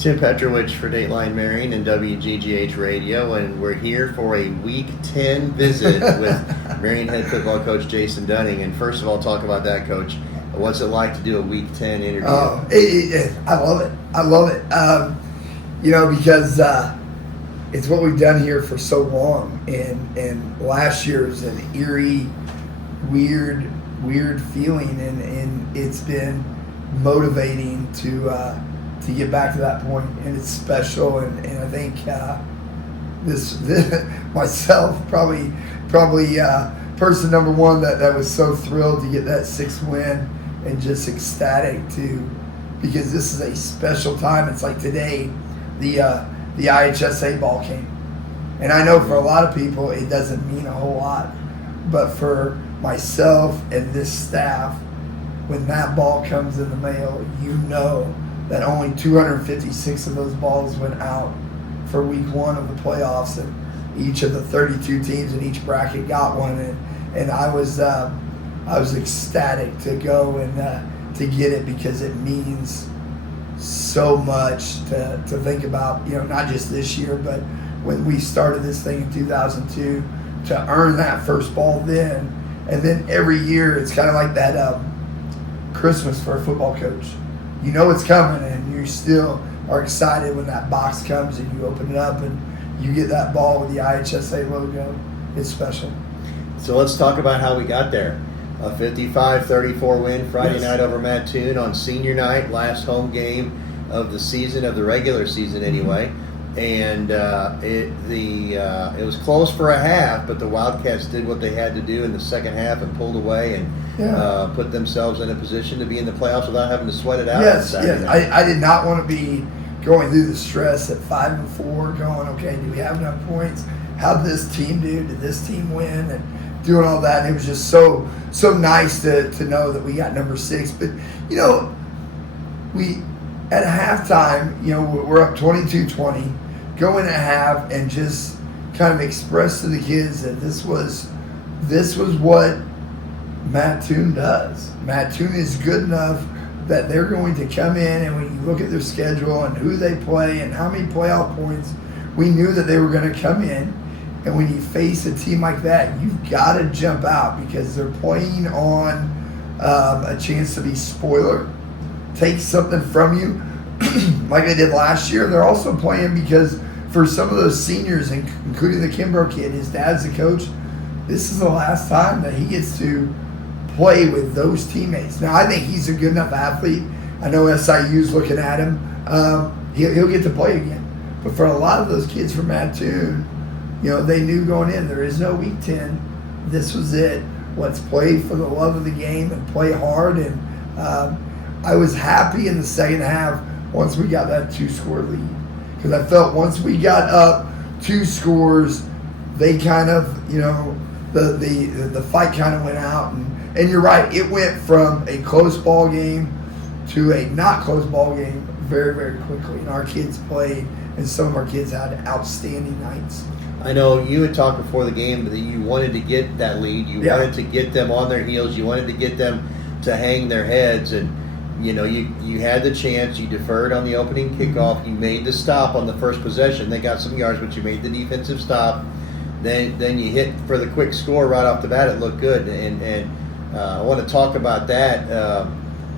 Tim Petrowich for Dateline, Marion, and WGGH Radio, and we're here for a Week 10 visit with Marion head football coach Jason Dunning. And first of all, talk about that, Coach. What's it like to do a Week 10 interview? I love it. I love it. Because it's what we've done here for so long, and last year was an eerie, weird feeling, and it's been motivating to get back to that point, and it's special, and I think this myself probably person number one that was so thrilled to get that 6th win and just ecstatic because this is a special time. It's like today the IHSA ball came, and I know for a lot of people it doesn't mean a whole lot, but for myself and this staff, when that ball comes in the mail, you know that only 256 of those balls went out for week 1 of the playoffs, and each of the 32 teams in each bracket got one, and I was ecstatic to go and to get it, because it means so much to think about, not just this year, but when we started this thing in 2002, to earn that first ball then, and then every year it's kind of like that Christmas for a football coach. You know it's coming, and you still are excited when that box comes and you open it up and you get that ball with the IHSA logo. It's special. So let's talk about how we got there. A 55-34 win Friday night over Mattoon on senior night, last home game of the season, of the regular season anyway. And it was close for a half, but the Wildcats did what they had to do in the second half and pulled away and put themselves in a position to be in the playoffs without having to sweat it out. Yes. I did not want to be going through the stress at 5-4, going, okay, do we have enough points? How did this team do? Did this team win? And doing all that. And it was just so nice to know that we got number 6. But, we at halftime, we're up 22-20, go in at half and just kind of express to the kids that this was what Mattoon does. Mattoon is good enough that they're going to come in, and when you look at their schedule and who they play and how many playoff points, we knew that they were going to come in. And when you face a team like that, you've got to jump out, because they're playing on a chance to be spoiler, take something from you like they did last year. They're also playing because for some of those seniors, including the Kimbrough kid, his dad's the coach, this is the last time that he gets to play with those teammates. Now, I think he's a good enough athlete. I know SIU's looking at him. He'll get to play again. But for a lot of those kids from Mattoon, they knew going in, there is no Week 10. This was it. Let's play for the love of the game and play hard. And I was happy in the second half once we got that 2-score lead, because I felt once we got up 2 scores, they kind of, the fight kind of went out. And you're right, it went from a close ball game to a not close ball game very, very quickly. And our kids played, and some of our kids had outstanding nights. I know you had talked before the game that you wanted to get that lead. You wanted to get them on their heels. You wanted to get them to hang their heads. And, you had the chance. You deferred on the opening kickoff. You made the stop on the first possession. They got some yards, but you made the defensive stop. Then you hit for the quick score right off the bat. It looked good. And I want to talk about that.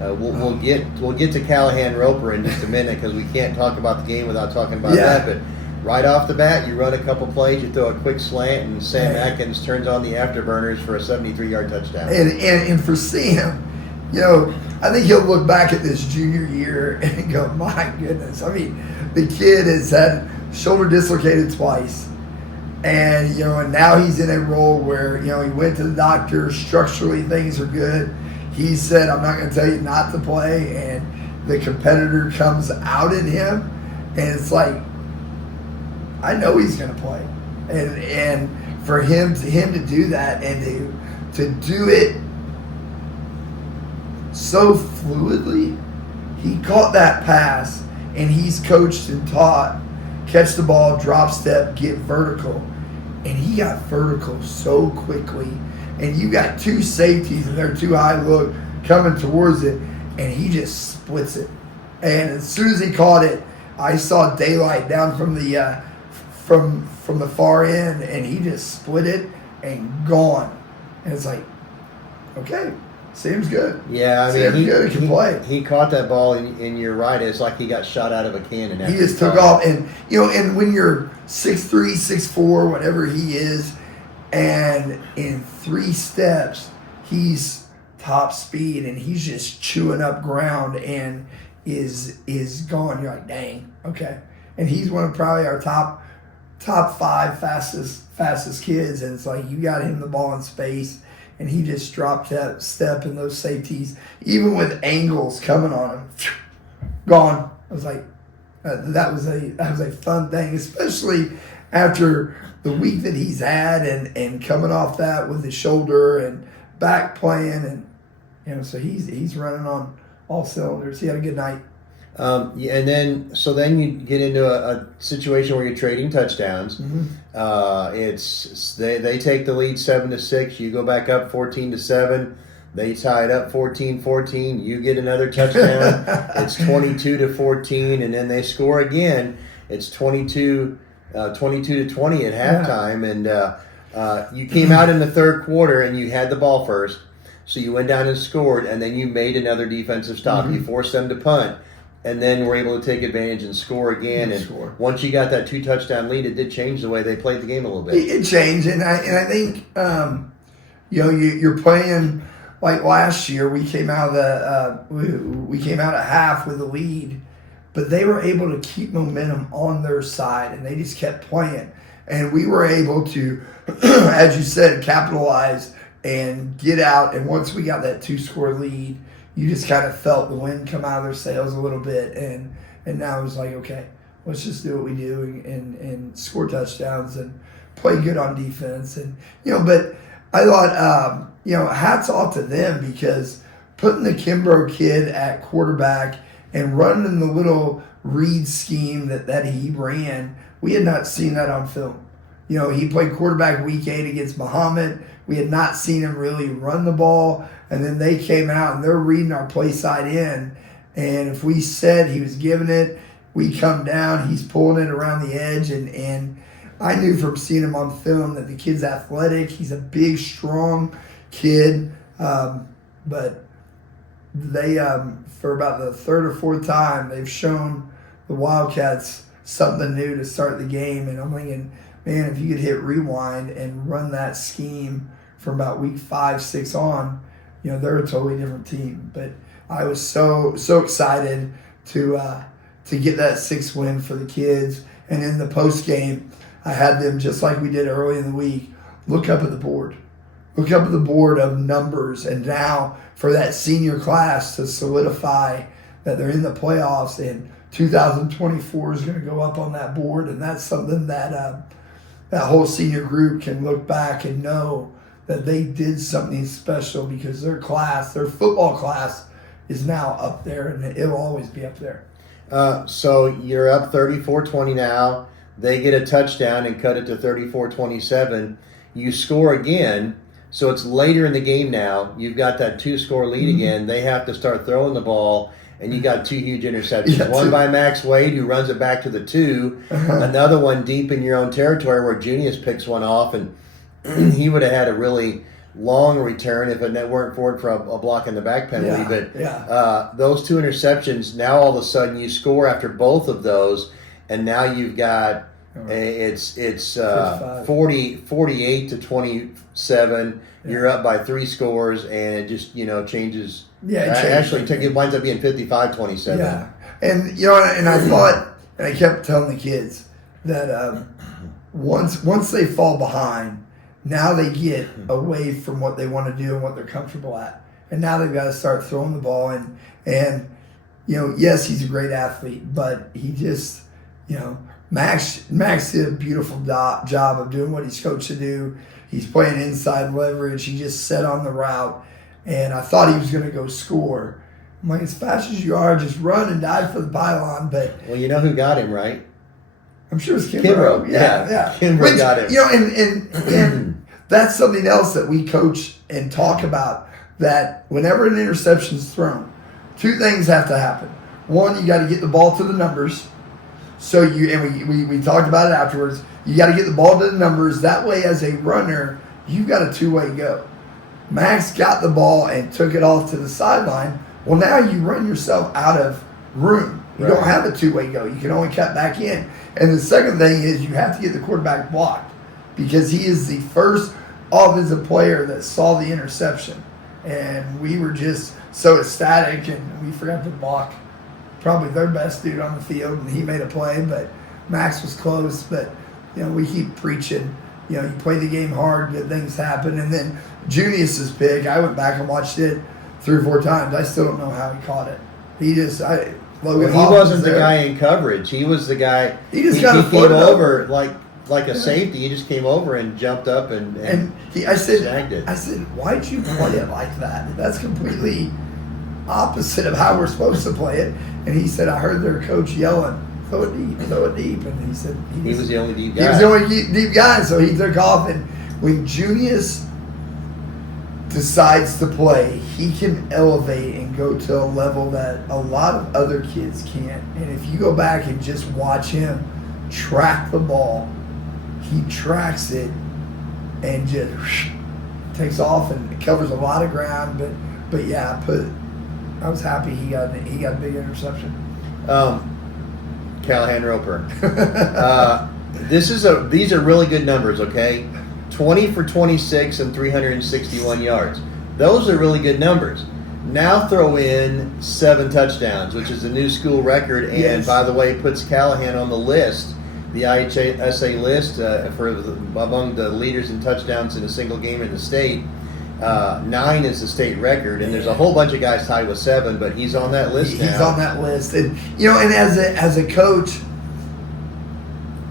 We'll get to Callahan Roper in just a minute, because we can't talk about the game without talking about that. But right off the bat, you run a couple plays, you throw a quick slant, and Sam Atkins turns on the afterburners for a 73-yard touchdown. And for Sam, I think he'll look back at this junior year and go, my goodness. I mean, the kid has had shoulder dislocated twice. And, and now he's in a role where, he went to the doctor. Structurally, things are good. He said, I'm not going to tell you not to play. And the competitor comes out in him. And it's like, I know he's going to play. And for him to do that, and to do it so fluidly, he caught that pass, and he's coached and taught, catch the ball, drop step, get vertical. And he got vertical so quickly. And you got 2 safeties, and they're too high look coming towards it, and he just splits it. And as soon as he caught it, I saw daylight down from the from the far end, and he just split it and gone. And it's like, okay, Sam's good. Yeah, I mean, Sam's good. He can play. He caught that ball, and you're right. It's like he got shot out of a cannon. He just took off, and and when you're 6'3", 6'4", whatever he is, and in 3 steps, he's top speed, and he's just chewing up ground, and is gone. You're like, dang, okay. And he's one of probably our top 5 fastest kids, and it's like you got him the ball in space. And he just dropped that step in those safeties, even with angles coming on him. Gone. I was like, that was a fun thing, especially after the week that he's had, and coming off that with his shoulder and back playing, and so he's running on all cylinders. He had a good night. And then you get into a situation where you're trading touchdowns. Mm-hmm. They take the lead 7-6. You go back up 14-7. They tie it up 14-14. You get another touchdown. It's 22-14, and then they score again. It's 22-20 at halftime, and you came out in the third quarter and you had the ball first, so you went down and scored, and then you made another defensive stop. Mm-hmm. You forced them to punt. And then we're able to take advantage and score again. Once you got that 2-touchdown lead, it did change the way they played the game a little bit. It changed, and I think you're playing like last year. We came out of we came out at half with the lead, but they were able to keep momentum on their side, and they just kept playing. And we were able to, as you said, capitalize and get out. And once we got that 2-score lead, you just kind of felt the wind come out of their sails a little bit, and now it was like, okay, let's just do what we do and score touchdowns and play good on defense. And but I thought hats off to them, because putting the Kimbrough kid at quarterback and running the little read scheme that he ran, we had not seen that on film. He played quarterback week 8 against Muhammad. We had not seen him really run the ball. And then they came out and they're reading our play side in. And if we said he was giving it, we come down, he's pulling it around the edge. And I knew from seeing him on film that the kid's athletic. He's a big, strong kid. But they, for about the 3rd or 4th time, they've shown the Wildcats something new to start the game. And I'm thinking, man, if you could hit rewind and run that scheme from about week 5, 6 on, they're a totally different team. But I was so excited to get that 6th win for the kids. And in the post game, I had them, just like we did early in the week, look up at the board. Look up at the board of numbers. And now for that senior class to solidify that they're in the playoffs, and 2024 is going to go up on that board. And that's something that that whole senior group can look back and know that they did something special, because their football class, is now up there, and it'll always be up there. So you're up 34-20 now. They get a touchdown and cut it to 34-27. You score again, so it's later in the game now. You've got that 2-score lead again. They have to start throwing the ball, and you got 2 huge interceptions. One by Max Wade, who runs it back to the 2. Another one deep in your own territory where Junius picks one off, and he would have had a really long return if it weren't for a block in the back penalty. Those 2 interceptions, now all of a sudden you score after both of those, and now you've got it's 48-27. You're up by 3 scores, and it just changes. It winds up being 55-27. Yeah, and and I thought, and I kept telling the kids that once they fall behind, now they get away from what they want to do and what they're comfortable at. And now they've got to start throwing the ball. And yes, he's a great athlete, but he just, Max did a beautiful job of doing what he's coached to do. He's playing inside leverage. He just set on the route. And I thought he was going to go score. I'm like, as fast as you are, just run and dive for the pylon. But well, you know who got him, right? I'm sure it's Kimbrough. Yeah. Kimbrough got him. And that's something else that we coach and talk about, that whenever an interception is thrown, 2 things have to happen. One, you got to get the ball to the numbers, So we talked about it afterwards. You got to get the ball to the numbers. That way, as a runner, you've got a two-way go. Max got the ball and took it off to the sideline. Well, now you run yourself out of room. You don't have a two-way go. You can only cut back in. And the second thing is you have to get the quarterback blocked because he is the first offensive player that saw the interception. And we were just so ecstatic, and we forgot to block probably their best dude on the field, and he made a play, but Max was close. But, we keep preaching. You play the game hard, good things happen. And then Junius's pick, I went back and watched it 3 or 4 times. I still don't know how he caught it. He wasn't the guy in coverage. He was the guy. He just came over like a safety. He just came over and jumped up and I said, snagged it. I said, why'd you play it like that? That's completely opposite of how we're supposed to play it. And he said, I heard their coach yelling, throw it deep. And he said he was the only deep guy. He was the only deep guy, so he took off. And when Junius decides to play, he can elevate and go to a level that a lot of other kids can't. And if you go back and just watch him track the ball, he tracks it and just takes off and covers a lot of ground. But yeah, I was happy he got a big interception. Callahan Roper. These are really good numbers, okay? 20 for 26 and 361 yards. Those are really good numbers. Now throw in 7 touchdowns, which is a new school record, and by the way, puts Callahan on the list, the IHSA list among the leaders in touchdowns in a single game in the state. 9 is the state record, and there's a whole bunch of guys tied with 7, but he's on that list now. He's on that list, and and as a coach,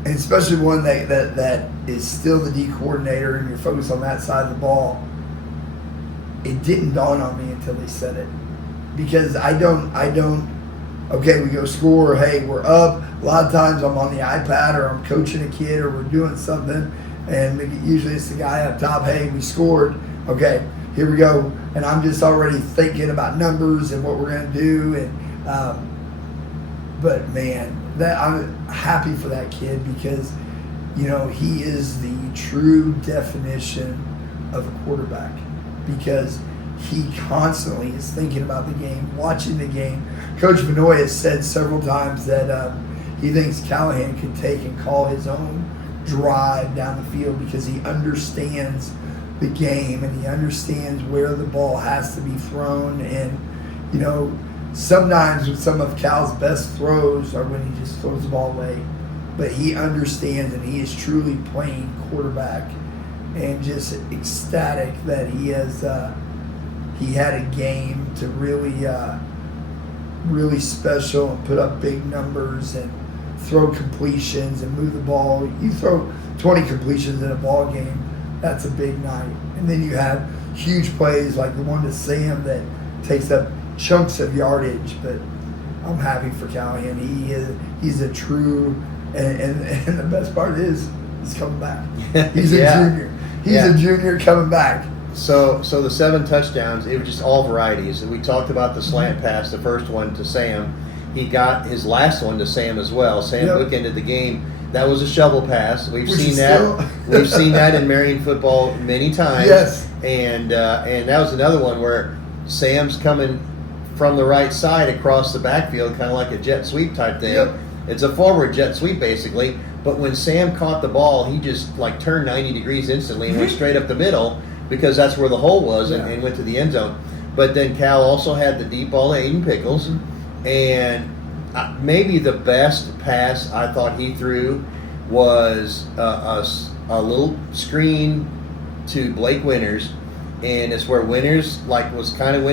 and especially one that is still the D coordinator, and you're focused on that side of the ball, it didn't dawn on me until they said it, because I don't. Okay, we go score. Hey, we're up. A lot of times I'm on the iPad or I'm coaching a kid or we're doing something, and usually it's the guy up top. Hey, we scored. Okay, here we go. And I'm just already thinking about numbers and what we're going to do. And but man, I'm happy for that kid because he is the true definition of a quarterback, because he constantly is thinking about the game, watching the game. Coach Benoit has said several times that he thinks Callahan can take and call his own drive down the field because he understands the game and he understands where the ball has to be thrown. And, sometimes with some of Cal's best throws are when he just throws the ball away. But he understands, and he is truly playing quarterback, and just ecstatic that he has he had a game to really special and put up big numbers and throw completions and move the ball. You throw 20 completions in a ball game, that's a big night. And then you have huge plays like the one to Sam that takes up chunks of yardage. But I'm happy for Callahan. He's a true, and the best part is he's coming back. He's a junior. He's a junior coming back. So the 7 touchdowns, it was just all varieties. And we talked about the slant pass, the first one to Sam. He got his last one to Sam as well. Sam bookended the game. That was a shovel pass. We've seen that in Marion football many times. Yes. And that was another one where Sam's coming from the right side across the backfield, kind of like a jet sweep type thing. Yep. It's a forward jet sweep basically. But when Sam caught the ball, he just turned 90 degrees instantly and went straight up the middle, because that's where the hole was, and went to the end zone. But then Cal also had the deep ball to Aiden Pickles, and maybe the best pass I thought he threw was a little screen to Blake Winters, and it's where Winters went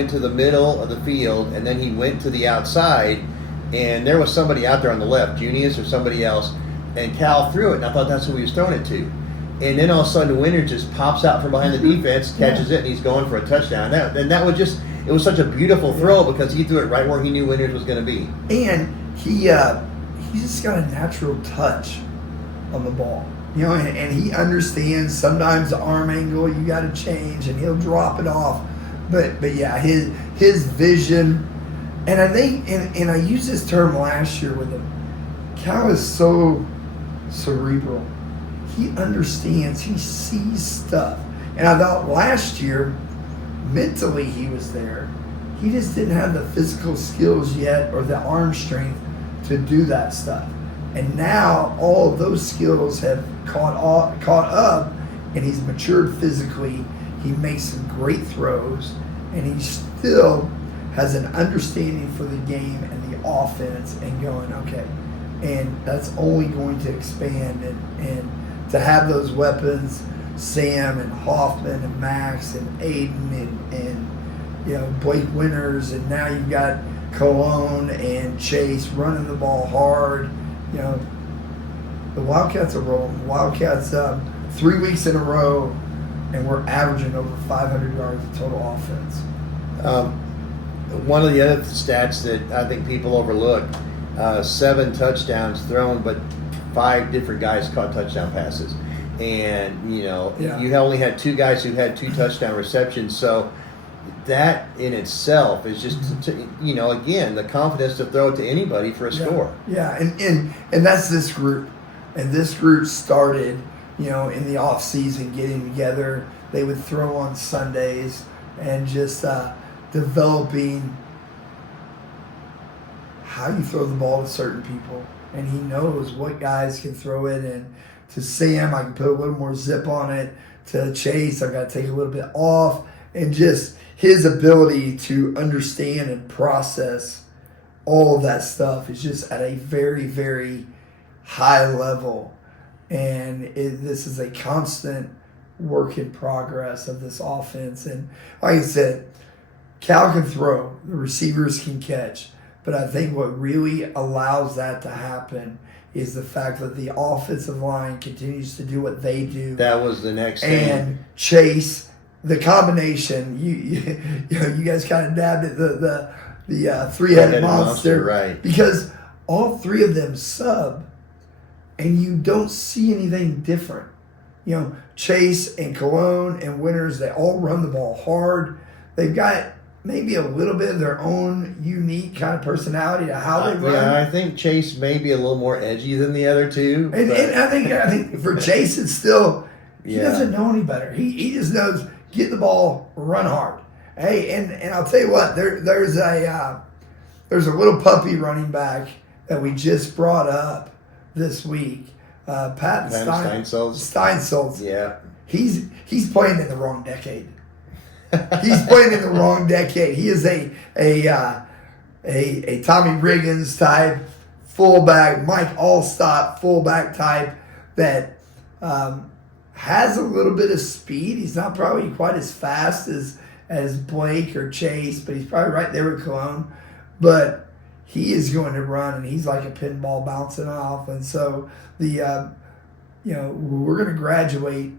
to the middle of the field, and then he went to the outside, and there was somebody out there on the left, Junius or somebody else, and Cal threw it, and I thought that's who he was throwing it to. And then all of a sudden, Winters just pops out from behind the defense, catches it, and he's going for a touchdown. It was such a beautiful throw because he threw it right where he knew Winters was going to be. And he just got a natural touch on the ball, and he understands sometimes the arm angle you got to change, and he'll drop it off. But yeah, his vision, and I think, and I used this term last year with him. Cal is so cerebral. He understands. He sees stuff. And I thought last year, mentally he was there. He just didn't have the physical skills yet or the arm strength to do that stuff. And now all of those skills have caught up, and he's matured physically. He makes some great throws, and he still has an understanding for the game and the offense and going, okay. And that's only going to expand. And to have those weapons, Sam and Hoffman and Max and Aiden and Blake Winters, and now you've got Cologne and Chase running the ball hard. The Wildcats are rolling. The Wildcats 3 weeks in a row, and we're averaging over 500 yards of total offense. One of the other stats that I think people overlook, 7 touchdowns thrown, but 5 different guys caught touchdown passes. And, you only had 2 guys who had 2 touchdown receptions. So that in itself is just, again, the confidence to throw it to anybody for a score. Yeah, and that's this group. And this group started, in the off season getting together. They would throw on Sundays and just developing how you throw the ball to certain people. And he knows what guys can throw it. And to Sam, I can put a little more zip on it. To Chase, I've got to take a little bit off. And just his ability to understand and process all of that stuff is just at a very, very high level. And this is a constant work in progress of this offense. And like I said, Cal can throw, the receivers can catch. But I think what really allows that to happen is the fact that the offensive line continues to do what they do. That was the next thing. And Chase, the combination, you guys kind of dabbed at the three-headed monster, right? Because all 3 of them sub, and you don't see anything different. Chase and Cologne and Winters, they all run the ball hard. They've got maybe a little bit of their own unique kind of personality to how they run. Yeah, I think Chase may be a little more edgy than the other 2. And I think for Chase, it's still, he doesn't know any better. He just knows, get the ball, run hard. Hey, and I'll tell you what, there's a little puppy running back that we just brought up this week, Pat Steinsaltz. Yeah, he's playing in the wrong decade. He's playing in the wrong decade. He is a Tommy Riggins type fullback, Mike Allstott fullback type that has a little bit of speed. He's not probably quite as fast as Blake or Chase, but he's probably right there with Cologne. But he is going to run, and he's like a pinball bouncing off. And so we're going to graduate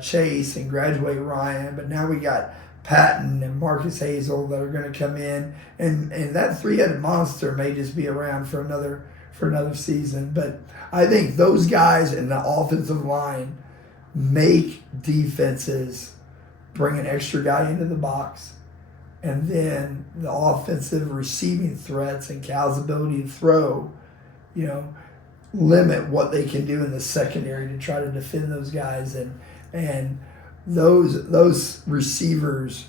Chase and graduate Ryan, but now we got Patton and Marcus Hazel that are going to come in, and that 3-headed monster may just be around for another season. But I think those guys in the offensive line make defenses bring an extra guy into the box, and then the offensive receiving threats and Cal's ability to throw, limit what they can do in the secondary to try to defend those guys. And those receivers,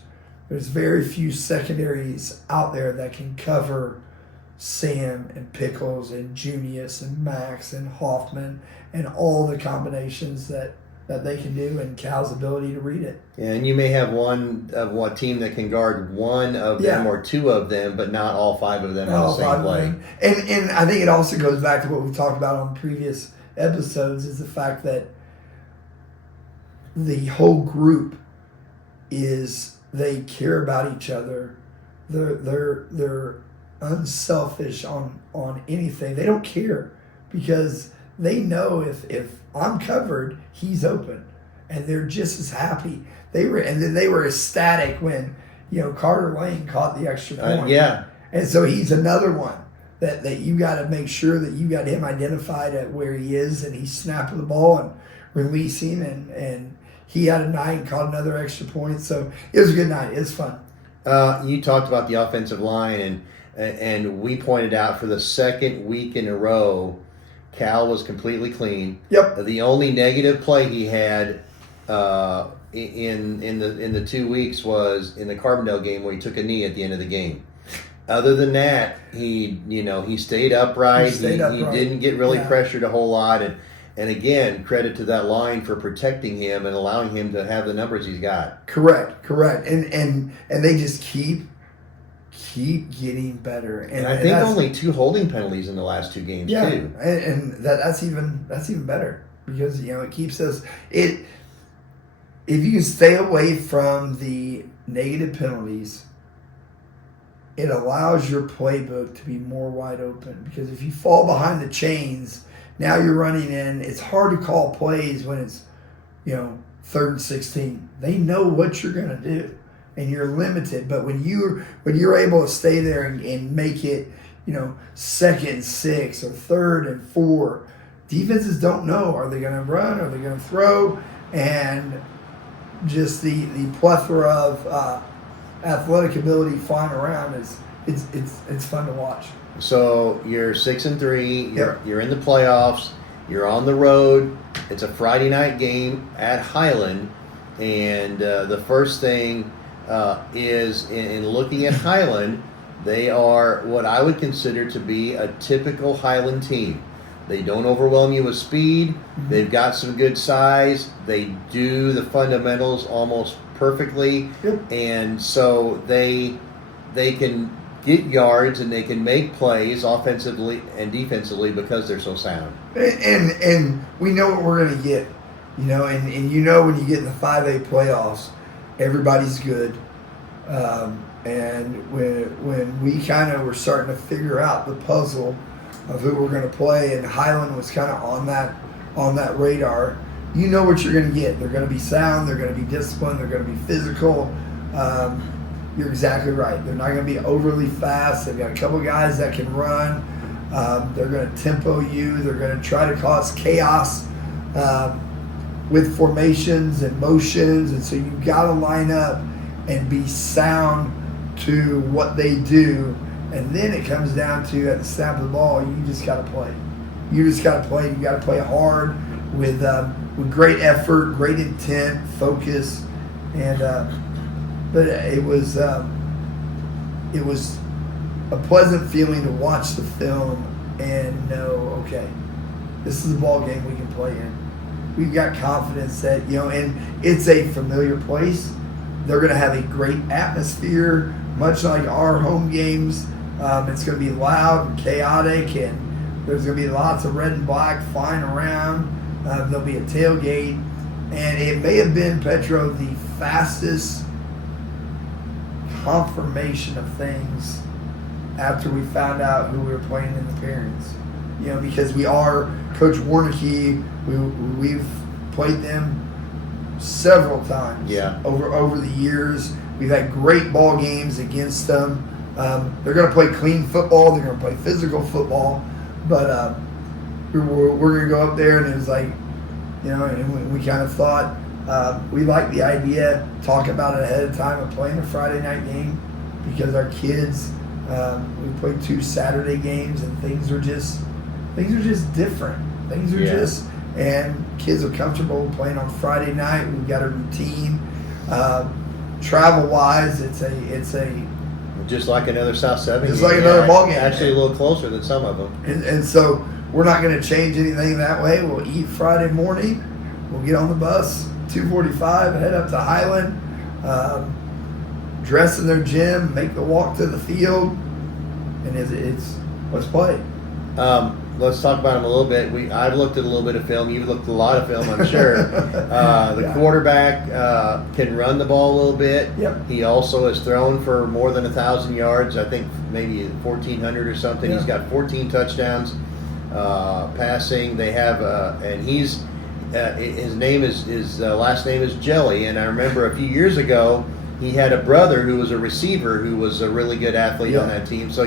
there's very few secondaries out there that can cover Sam and Pickles and Junius and Max and Hoffman and all the combinations that they can do, and Cal's ability to read it. Yeah, and you may have one team that can guard one of them or 2 of them, but not all 5 of them on the same play. And I think it also goes back to what we've talked about on previous episodes, is the fact that the whole group they care about each other. They're unselfish on anything. They don't care because they know if I'm covered, he's open, and they're just as happy. They were ecstatic when Carter Lane caught the extra point. And so he's another one that you got to make sure that you got him identified at where he is, and he's snapping the ball and releasing, and he had a night and caught another extra point. So it was a good night. It was fun. You talked about the offensive line, and we pointed out for the second week in a row Cal was completely clean. Yep. The only negative play he had in the 2 weeks was in the Carbondale game where he took a knee at the end of the game. Other than that, he stayed upright. He didn't get really pressured a whole lot, and again, credit to that line for protecting him and allowing him to have the numbers he's got. Correct, and they just keep getting better. And I think only 2 holding penalties in the last 2 games too. And that's even better because it keeps us If you can stay away from the negative penalties, it allows your playbook to be more wide open. Because if you fall behind the chains, now you're running in. It's hard to call plays when it's 3rd and 16. They know what you're going to do, and you're limited. But when you're able to stay there and make it 2nd and 6 or 3rd and 4, defenses don't know, are they going to run, are they going to throw, and just the plethora of athletic ability flying around it's fun to watch. So you're 6-3. Yep. You're in the playoffs. You're on the road. It's a Friday night game at Highland, and the first thing is in looking at Highland, they are what I would consider to be a typical Highland team. They don't overwhelm you with speed. Mm-hmm. They've got some good size. They do the fundamentals almost perfectly. Yep. And so they can get yards and they can make plays offensively and defensively because they're so sound. And we know what we're going to get. And when you get in the 5A playoffs, everybody's good. And when we kind of were starting to figure out the puzzle of who we're going to play, and Highland was kind of on that radar, you know what you're going to get. They're going to be sound. They're going to be disciplined. They're going to be physical. You're exactly right. They're not going to be overly fast. They've got a couple guys that can run. They're going to tempo you. They're going to try to cause chaos with formations and motions. And so you've got to line up and be sound to what they do. And then it comes down to, at the snap of the ball, you just got to play. You just got to play. You got to play hard with great effort, great intent, focus, and but it was a pleasant feeling to watch the film and know, okay, this is a ball game we can play in. We've got confidence that and it's a familiar place. They're going to have a great atmosphere, much like our home games. It's going to be loud and chaotic, and there's going to be lots of red and black flying around. There'll be a tailgate, and it may have been, Petro, the fastest confirmation of things after we found out who we were playing in the pairings. Because we are Coach Warnicki. We've played them several times over the years. We've had great ball games against them. They're going to play clean football. They're going to play physical football. But we're going to go up there, and it was like, and we kind of thought, we liked the idea, talk about it ahead of time of playing a Friday night game, because our kids, we played 2 Saturday games, and things are just different. Things are just, and kids are comfortable playing on Friday night. We've got a routine. Travel wise, it's a just like another South 7 Just like another ball game. Actually a little closer than some of them. And so we're not going to change anything that way. We'll eat Friday morning. We'll get on the bus, 2:45, head up to Highland, dress in their gym, make the walk to the field, and it's let's play. Let's talk about him a little bit. I've looked at a little bit of film. You've looked at a lot of film, I'm sure. The quarterback can run the ball a little bit. Yep. He also has thrown for more than 1,000 yards. I think maybe 1,400 or something. Yeah. He's got 14 touchdowns passing. They have, and he's his name is last name is Jelly. And I remember a few years ago he had a brother who was a receiver who was a really good athlete on that team. So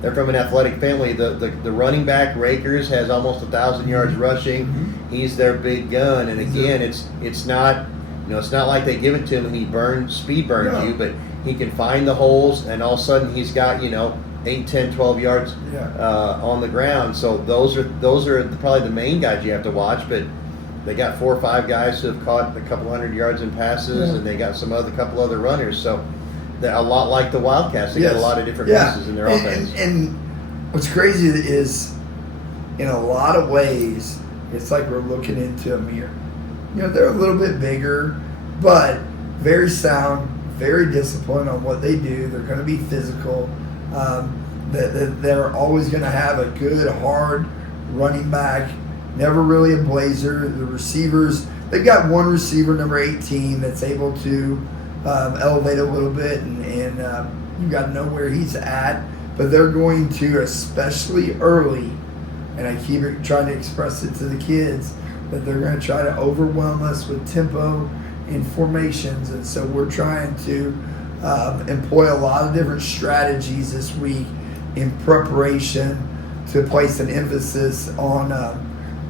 they're from an athletic family. The running back, Rakers, has almost 1,000 yards rushing. Mm-hmm. He's their big gun. And again, it's not it's not like they give it to him and he speed burns you, but he can find the holes, and all of a sudden he's got 8, 10, 12 yards on the ground. So those are probably the main guys you have to watch. But they got 4 or 5 guys who have caught a couple hundred yards in passes, and they got couple other runners. So they're a lot like the Wildcats. They got a lot of different pieces in their offense. And what's crazy is, in a lot of ways, it's like we're looking into a mirror. You know, they're a little bit bigger, but very sound, very disciplined on what they do. They're going to be physical. They're always going to have a good, hard running back. Never really a blazer. The receivers, they've got one receiver, number 18, that's able to elevate a little bit, and you got to know where he's at. But they're going to, especially early, and I keep trying to express it to the kids, that they're going to try to overwhelm us with tempo and formations. And so we're trying to employ a lot of different strategies this week in preparation to place an emphasis on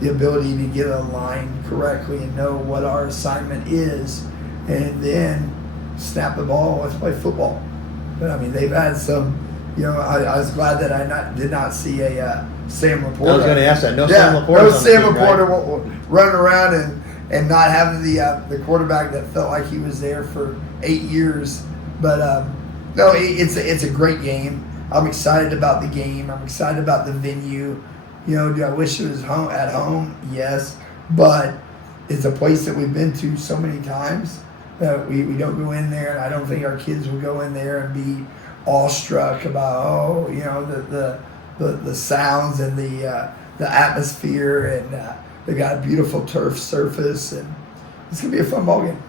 the ability to get a line correctly and know what our assignment is, and then snap the ball. Let's play football. But I mean, they've had some. You know, I was glad that I did not see a Sam Laporta. I was going to ask that. No Sam Laporta. No Sam Laporta running around and not having the quarterback that felt like he was there for 8 years. But no, it's a great game. I'm excited about the game. I'm excited about the venue. You know, do I wish it was at home? Yes, but it's a place that we've been to so many times that we don't go in there, and I don't think our kids will go in there and be awestruck about the sounds and the atmosphere, and they got a beautiful turf surface, and it's gonna be a fun ball game.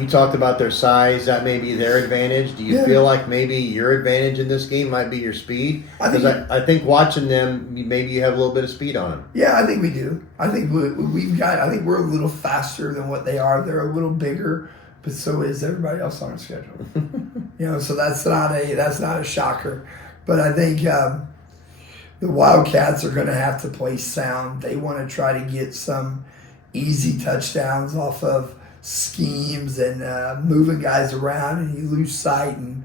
You talked about their size. That may be their advantage. Do you feel like maybe your advantage in this game might be your speed? Because I think watching them, maybe you have a little bit of speed on them. Yeah, I think we do. I think we've got. I think we're a little faster than what they are. They're a little bigger, but so is everybody else on our schedule. You know, so that's not a shocker. But I think the Wildcats are going to have to play sound. They want to try to get some easy touchdowns off of schemes and moving guys around, and you lose sight. And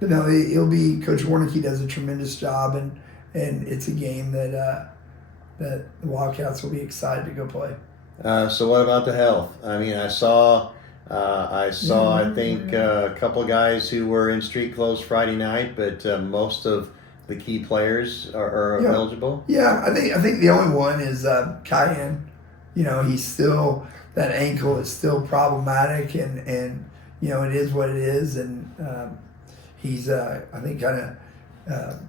it'll be Coach Warnicki does a tremendous job, and it's a game that the Wildcats will be excited to go play. So what about the health? I mean, I saw I think a couple of guys who were in street clothes Friday night, but most of the key players are eligible. Yeah, I think the only one is Cayenne. You know, he's still, that ankle is still problematic, and you know, it is what it is, and he's I think kind of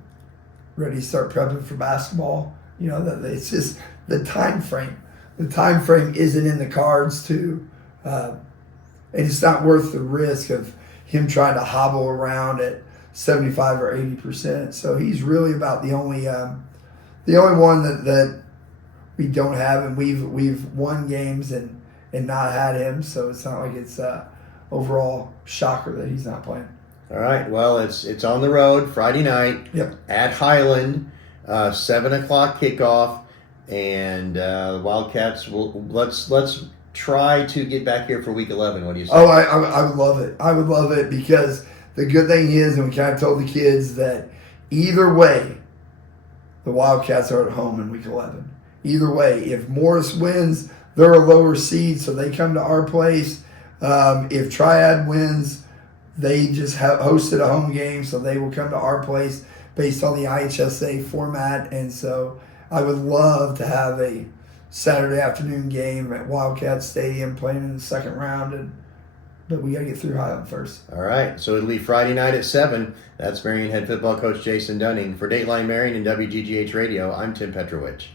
ready to start prepping for basketball. You know, that it's just the time frame. The time frame isn't in the cards to. And it's not worth the risk of him trying to hobble around at 75 or 80%. So he's really about the only one that we don't have, and we've won games and not had him. So it's not like it's overall shocker that he's not playing. All right. Well, it's on the road Friday night at Highland, 7:00 kickoff, and the Wildcats will let's try to get back here for week 11. What do you say? Oh, I would love it. I would love it, because the good thing is, and we kind of told the kids, that either way, the Wildcats are at home in week 11. Either way, if Morris wins, they're a lower seed, so they come to our place. If Triad wins, they just hosted a home game, so they will come to our place based on the IHSA format. And so I would love to have a Saturday afternoon game at Wildcat Stadium playing in the second round, but we got to get through Highland first. All right, so it'll be Friday night at 7. That's Marion head football coach Jason Dunning. For Dateline Marion and WGGH Radio, I'm Tim Petrowich.